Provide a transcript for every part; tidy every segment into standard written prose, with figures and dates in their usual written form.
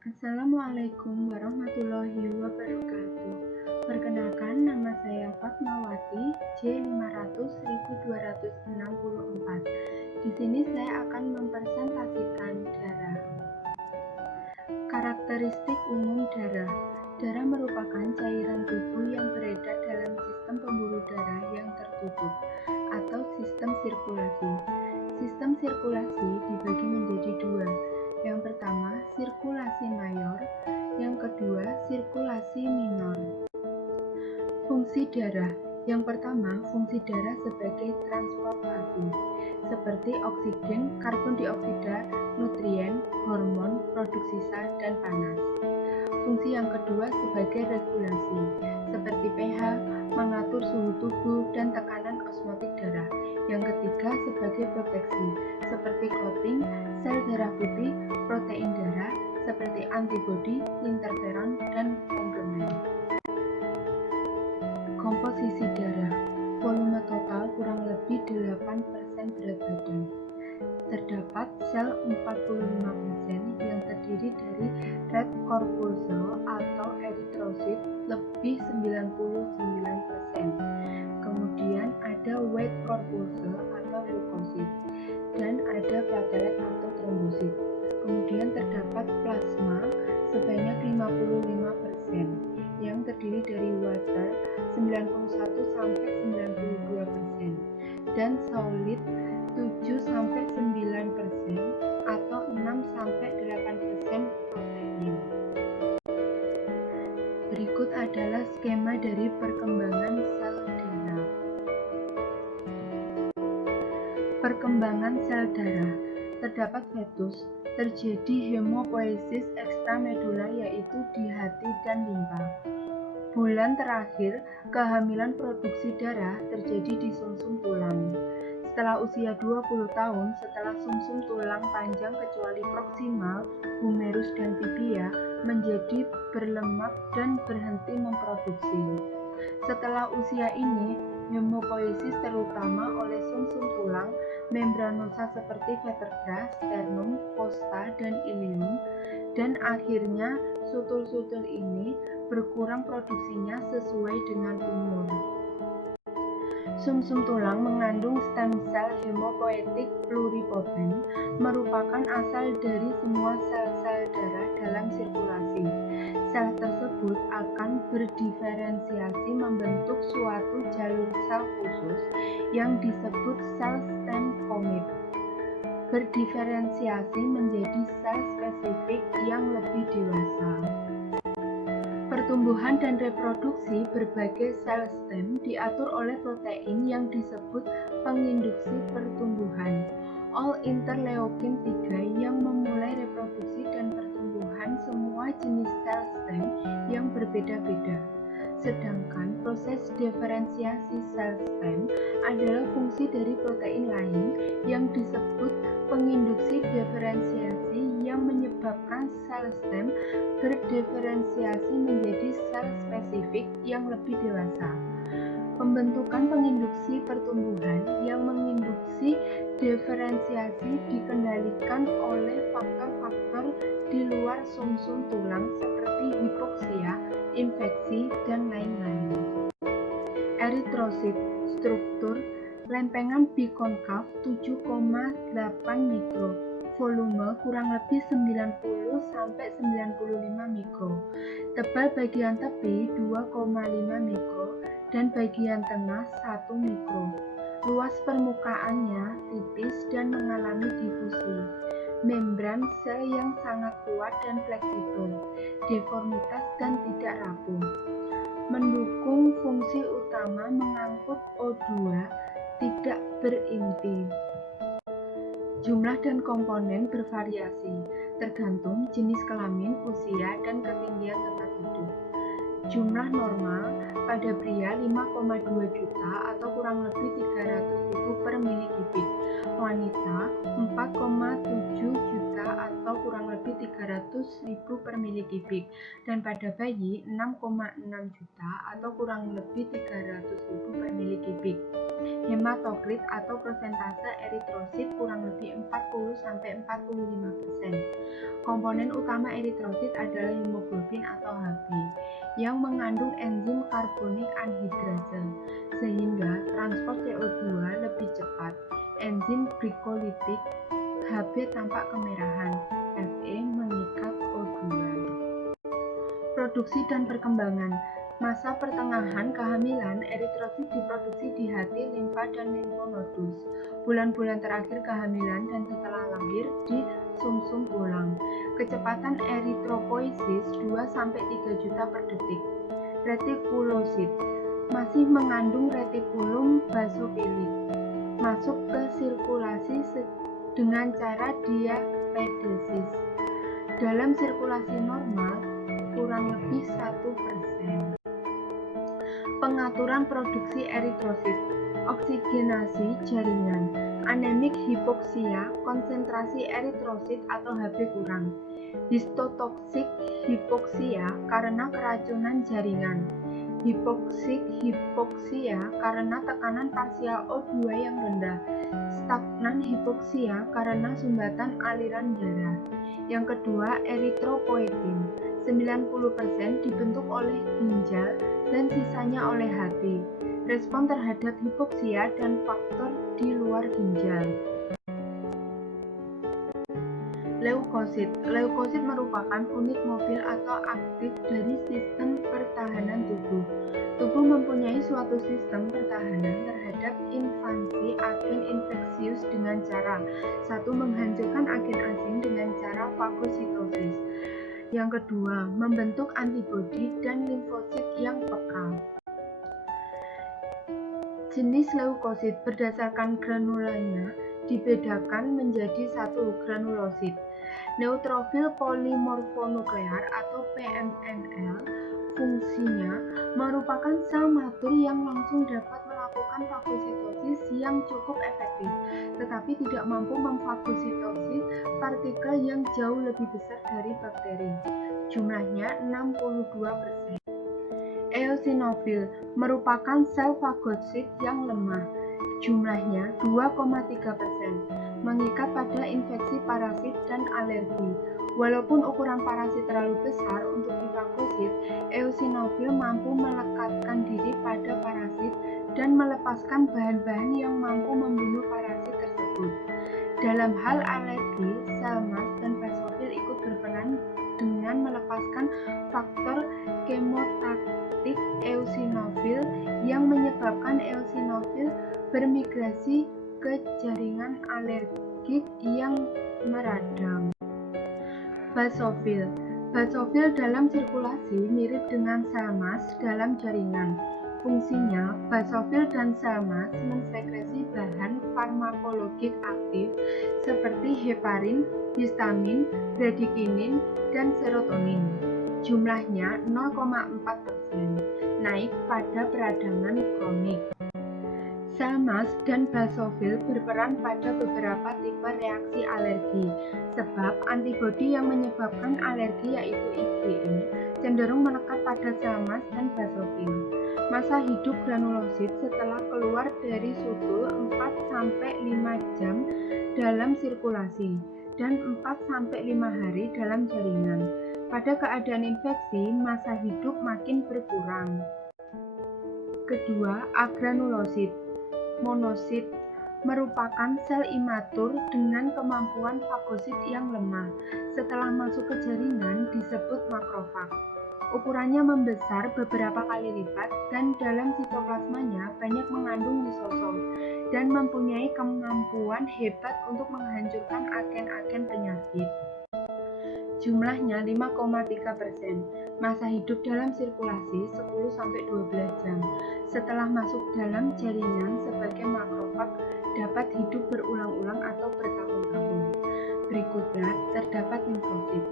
Assalamualaikum warahmatullahi wabarakatuh. Perkenalkan, nama saya Fatmawati J500.1264. Di sini saya akan mempresentasikan darah. Karakteristik umum darah. Darah merupakan cairan tubuh yang beredar dalam sistem pembuluh darah yang tertutup atau sistem sirkulasi. Sistem sirkulasi dibagi menjadi dua. Yang pertama, sirkulasi mayor, yang kedua, sirkulasi minor. Fungsi darah. Yang pertama, fungsi darah sebagai transportasi, seperti oksigen, karbon dioksida, nutrien, hormon, produksi sel, dan panas. Fungsi yang kedua sebagai regulasi, seperti pH, mengatur suhu tubuh, dan tekanan osmotik darah. Yang ketiga sebagai proteksi, seperti coating, sel darah putih, protein darah, seperti antibodi, interferon, dan komplement. Komposisi darah. Volume total kurang lebih 8% berat badan. Terdapat sel 45% yang terdiri dari red corpuscle atau eritrosit lebih 99%. Kemudian ada white corpuscle atau leukosit dan ada platelet atau trombosit. Kemudian terdapat plasma sebanyak 55% yang terdiri dari water 91-92% dan solid 7-9% atau 6-8% protein. Berikut adalah skema dari perkembangan sel darah. Perkembangan sel darah. Terdapat fetus, terjadi hemopoiesis ekstramedula yaitu di hati dan limpa. Bulan terakhir, kehamilan produksi darah terjadi di sumsum tulang. Setelah usia 20 tahun, setelah sumsum tulang panjang kecuali proksimal, humerus dan tibia menjadi berlemak dan berhenti memproduksi. Setelah usia ini, hemopoiesis terutama oleh sumsum tulang, membranosa seperti vertebra, sternum, fossa, dan ilium, dan akhirnya sutul-sutul ini berkurang produksinya sesuai dengan umur. Sumsum tulang mengandung stem sel hemopoietik pluripotent, merupakan asal dari semua sel-sel darah dalam sirkulasi. Sel tersebut akan berdiferensiasi membentuk suatu jalur sel khusus yang disebut sel stem komit. Berdiferensiasi menjadi sel spesifik yang lebih dewasa. Pertumbuhan dan reproduksi berbagai sel stem diatur oleh protein yang disebut penginduksi pertumbuhan, all interleukin 3 yang memulai reproduksi dan pertumbuhan semua jenis sel stem yang berbeda-beda. Sedangkan proses diferensiasi sel stem adalah fungsi dari protein lain yang disebut penginduksi diferensiasi yang menyebabkan sel stem berdiferensiasi menjadi sel spesifik yang lebih dewasa. Pembentukan penginduksi pertumbuhan yang menginduksi diferensiasi dikendalikan oleh faktor-faktor di luar sumsum tulang seperti hipoksia, infeksi, dan lain-lain. Eritrosit, struktur lempengan bikonkav 7,8 mikro, volume kurang lebih 90-95 mikro, tebal bagian tepi 2,5 mikro, dan bagian tengah 1 mikro. Luas permukaannya tipis dan mengalami difusi. Membran sel yang sangat kuat dan fleksibel, deformitas dan tidak rapuh. Mendukung fungsi utama mengangkut O2, tidak berinti. Jumlah dan komponen bervariasi, tergantung jenis kelamin, usia, dan ketinggian tempat hidup. Jumlah normal pada pria 5,2 juta atau kurang lebih 300.000 per milikubik, wanita 4,7 juta atau kurang lebih 300.000 per milikubik, dan pada bayi 6,6 juta atau kurang lebih 300.000 per milikubik. Hematokrit atau persentase eritrosit kurang lebih 40-45%. Komponen utama eritrosit adalah hemoglobin atau Hb yang mengandung enzim karbonik anhidrase sehingga transport CO2 lebih cepat. Enzim glikolitik Hb tampak kemerahan, Fe mengikat O2. Produksi dan perkembangan. Masa pertengahan kehamilan, eritrosit diproduksi di hati, limfa, dan limfonodus. Bulan-bulan terakhir kehamilan dan setelah lahir di sumsum tulang. Kecepatan eritropoiesis 2-3 juta per detik. Retikulosit masih mengandung retikulum basofilik. Masuk ke sirkulasi dengan cara diapedesis. Dalam sirkulasi normal, kurang lebih 1%. Pengaturan produksi eritrosit, oksigenasi jaringan, anemik hipoksia, konsentrasi eritrosit atau Hb kurang, histotoksik hipoksia karena keracunan jaringan, hipoksik hipoksia karena tekanan parsial O2 yang rendah, stagnan hipoksia karena sumbatan aliran darah. Yang kedua, eritropoietin. 90% dibentuk oleh ginjal dan sisanya oleh hati. Respon terhadap hipoksia dan faktor di luar ginjal. Leukosit. Leukosit merupakan unit mobil atau aktif dari sistem pertahanan tubuh. Tubuh mempunyai suatu sistem pertahanan terhadap invasi agen infeksius dengan cara 1. Menghancurkan agen asing dengan cara fagositosis. Yang kedua, membentuk antibodi dan limfosit yang peka. Jenis leukosit berdasarkan granulanya dibedakan menjadi 1. Granulosit, neutrofil polimorfonuklear atau PMNL. Fungsinya merupakan sel matur yang langsung dapat melakukan fagositosis yang cukup efektif, tetapi tidak mampu memfagositosis partikel yang jauh lebih besar dari bakteri. Jumlahnya 62%. Eosinofil merupakan sel fagosit yang lemah. Jumlahnya 2,3%. Mengikat pada infeksi parasit dan alergi. Walaupun ukuran parasit terlalu besar untuk difagosit, eosinofil mampu melekatkan diri pada parasit dan melepaskan bahan-bahan yang mampu membunuh parasit tersebut. Dalam hal alergi, sel mast dan basofil ikut berperan dengan melepaskan faktor kemotaktik eosinofil yang menyebabkan eosinofil bermigrasi ke jaringan alergik yang meradang. Basofil. Basofil dalam sirkulasi mirip dengan sel mast dalam jaringan. Fungsinya, basofil dan sel mast mensekresi bahan farmakologik aktif seperti heparin, histamin, bradikinin, dan serotonin. Jumlahnya 0,4%, naik pada peradangan kronik. Sel mast dan basofil berperan pada beberapa tipe reaksi alergi, sebab antibodi yang menyebabkan alergi yaitu IgM cenderung melekat pada sel mast dan basofil. Masa hidup granulosit setelah keluar dari sutul 4-5 jam dalam sirkulasi dan 4-5 hari dalam jaringan. Pada keadaan infeksi, masa hidup makin berkurang. Kedua, agranulosit. Monosit merupakan sel imatur dengan kemampuan fagosit yang lemah. Setelah masuk ke jaringan disebut makrofag. Ukurannya membesar beberapa kali lipat dan dalam sitoplasmanya banyak mengandung lisosom dan mempunyai kemampuan hebat untuk menghancurkan agen-agen penyakit. Jumlahnya 5,3%. Masa hidup dalam sirkulasi 10-12 jam. Setelah masuk dalam jaringan sebagai makrofag dapat hidup berulang-ulang atau bertahun-tahun. Berikutnya terdapat limfosit.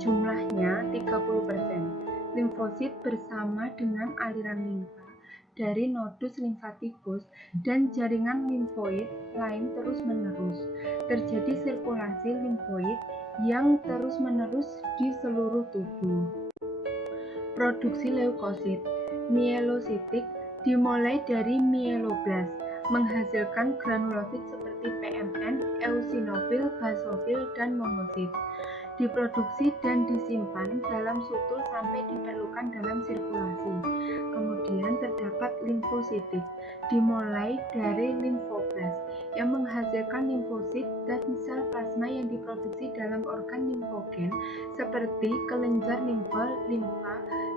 Jumlahnya 30%. Limfosit bersama dengan aliran limfa dari nodus limfatikus dan jaringan limfoid lain terus-menerus. Terjadi sirkulasi limfoid yang terus-menerus di seluruh tubuh. Produksi leukosit. Mielositik dimulai dari mieloblas, menghasilkan granulosit seperti PMN, eosinofil, basofil, dan monosit. diproduksi dan disimpan dalam sutul sampai diperlukan dalam sirkulasi. Kemudian terdapat limfositit, dimulai dari limfoblas yang menghasilkan limfosit dan sel plasma yang diproduksi dalam organ limfogen seperti kelenjar limfa,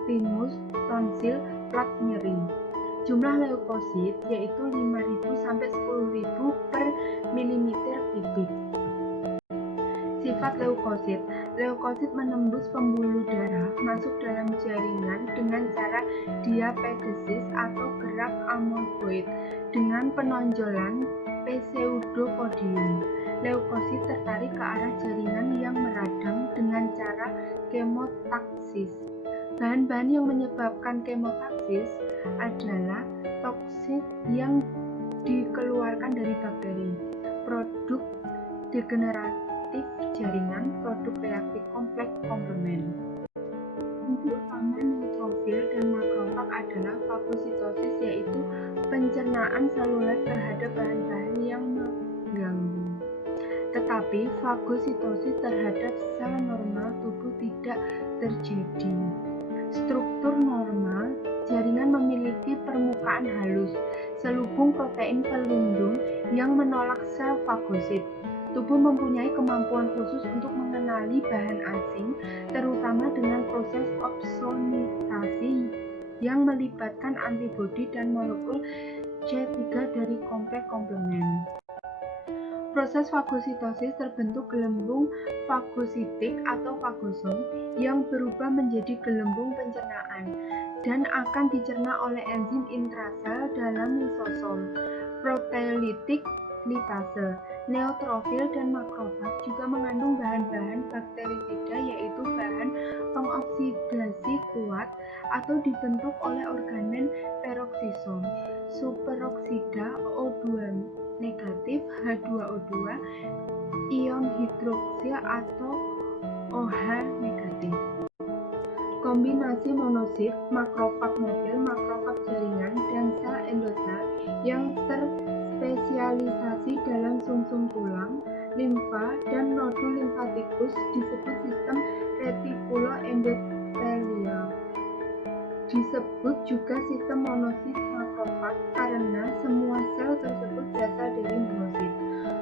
thymus, tonsil, plak nyeri. Jumlah leukosit yaitu 5.000 sampai 10.000 per milimeter kubik. Sifat leukosit. Leukosit menembus pembuluh darah masuk dalam jaringan dengan cara diapedesis atau gerak ameboid dengan penonjolan pseudopodium. Leukosit tertarik ke arah jaringan yang meradang dengan cara kemotaksis. Bahan-bahan yang menyebabkan kemotaksis adalah toksin yang dikeluarkan dari bakteri, produk degeneratif jaringan, produk reaktif kompleks komplement. Fungsi utama neutrofil dan makrofag adalah fagositosis, yaitu pencernaan seluler terhadap bahan-bahan yang mengganggu. Tetapi fagositosis terhadap sel normal tubuh tidak terjadi. Struktur normal jaringan memiliki permukaan halus, selubung protein pelindung yang menolak sel fagosit. Tubuh mempunyai kemampuan khusus untuk mengenali bahan asing, terutama dengan proses opsonisasi yang melibatkan antibodi dan molekul C3 dari kompleks komplement. Proses fagositosis terbentuk gelembung fagositik atau fagosom yang berubah menjadi gelembung pencernaan dan akan dicerna oleh enzim intrasel dalam lisosom. Proteolitik lipase, neutrofil dan makrofag juga mengandung bahan-bahan bakterisida, yaitu bahan pengoksidasi kuat atau dibentuk oleh organen peroksisom, superoksida O2 negatif, H2O2, ion hidroksil atau OH negatif. Kombinasi monosit, makrofag model, makrofag jaringan, dan sel endotel yang terspesialisasi dalam sumsum tulang, limfa, dan nodul limfatikus disebut sistem retikuloendotelial. Disebut juga sistem monosit makrofag karena semua sel tersebut berasal dari monosit.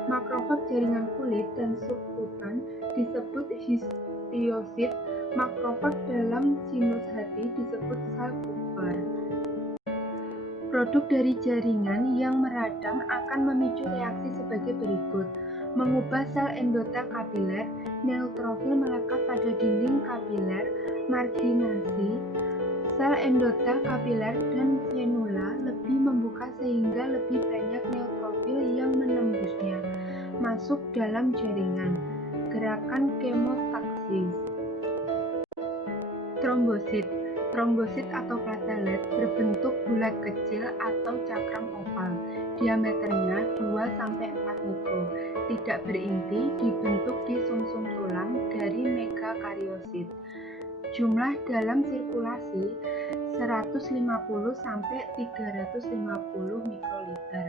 Makrofag jaringan kulit dan subkutan disebut histiosit. Makrofag dalam sinus hati disebut sel Kupffer. Produk dari jaringan yang meradang akan memicu reaksi sebagai berikut: mengubah sel endotel kapiler, neutrofil melekat pada dinding kapiler, marginasi sel endotel kapiler dan venula lebih membuka sehingga lebih banyak neutrofil yang menembusnya masuk dalam jaringan. Gerakan kemotaksis. Trombosit. Trombosit atau platelet berbentuk bulat kecil atau cakram oval, diameternya 2-4 mikro, tidak berinti, dibentuk di sumsum tulang dari megakariosit. Jumlah dalam sirkulasi 150 sampai 350 mikroliter.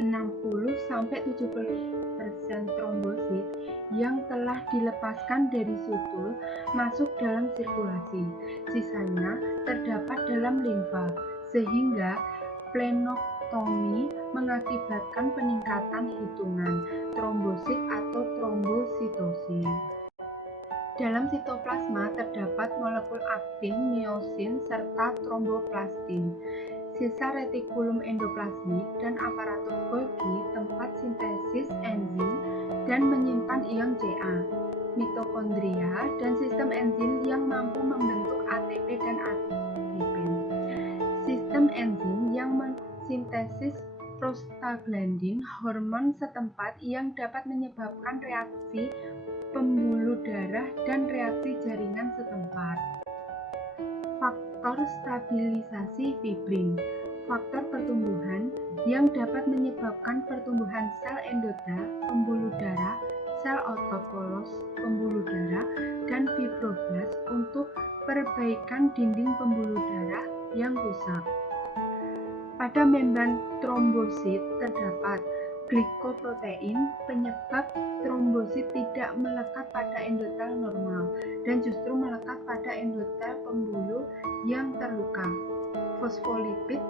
60-70% trombosit yang telah dilepaskan dari sutul masuk dalam sirkulasi. Sisanya terdapat dalam limfa, sehingga plenoktomi mengakibatkan peningkatan hitungan trombosit atau trombositosis. Dalam sitoplasma terdapat molekul aktin, miosin, serta tromboplastin. Sisa retikulum endoplasmik dan aparatur Golgi tempat sintesis enzim dan menyimpan ion Ca, mitokondria, dan sistem enzim yang mampu membentuk ATP dan ATP. Sistem enzim yang mensintesis prostaglandin, hormon setempat yang dapat menyebabkan reaksi pembuluh darah dan reaksi jaringan setempat. Faktor stabilisasi fibrin, faktor pertumbuhan yang dapat menyebabkan pertumbuhan sel endotel, pembuluh darah, sel otot polos, pembuluh darah, dan fibroblast untuk perbaikan dinding pembuluh darah yang rusak. Pada membran trombosit terdapat glikoprotein penyebab trombosit tidak melekat pada endotel normal dan justru melekat pada endotel pembuluh yang terluka. Fosfolipid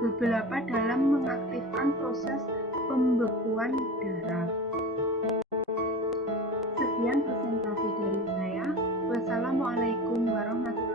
beberapa dalam mengaktifkan proses pembekuan darah. Sekian presentasi dari saya. Wassalamualaikum warahmatullahi wabarakatuh.